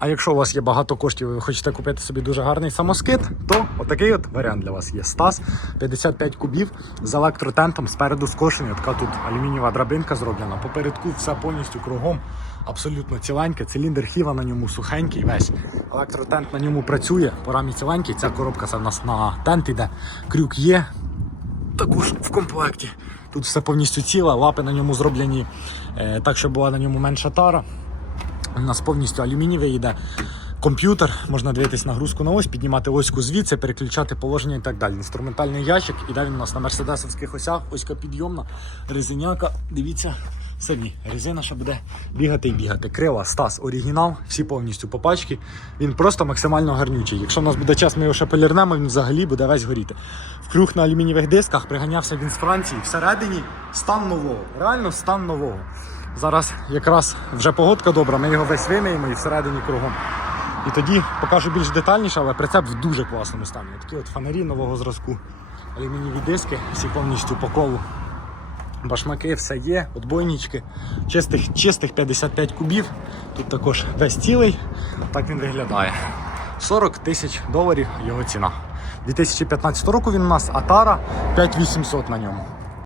А якщо у вас є багато коштів і ви хочете купити собі дуже гарний самоскид, то отакий от варіант для вас є. Стас 55 кубів з електротентом спереду скошений. Така тут алюмінієва драбинка зроблена. Попередку все повністю кругом. Абсолютно ціленьке. Циліндр хіва на ньому сухенький весь. Електротент на ньому працює, по рамі ціленький. Ця коробка це в нас на тент іде. Крюк є. Також в комплекті. Тут все повністю ціле, лапи на ньому зроблені е, так, щоб була на ньому менша тара. У нас повністю алюмінієвий йде комп'ютер, можна дивитись нагрузку на ось, піднімати оську звідси, переключати положення і так далі. Інструментальний ящик, іде він у нас на мерседесовських осях, оська підйомна, резиняка. Дивіться самі, резина ще буде бігати і бігати. Крила, Стас, оригінал, всі повністю по пачці. Він просто максимально гарнючий. Якщо у нас буде час, ми його ще полірнемо, він взагалі буде весь горіти. Вкруг на алюмінієвих дисках приганявся він з Франції. Всередині стан нового. Реально стан нового. Зараз якраз вже погодка добра, ми його весь вимиємо і всередині кругом. І тоді покажу більш детальніше, але прицеп в дуже класному стані. Такі от фонарі нового зразку, алюмінієві диски, всі повністю по колу. Башмаки, все є, отбойнички, чистих, чистих 55 кубів. Тут також весь цілий. Так він виглядає. 40 тисяч доларів його ціна. 2015 року він у нас, а тара 5800 на ньому.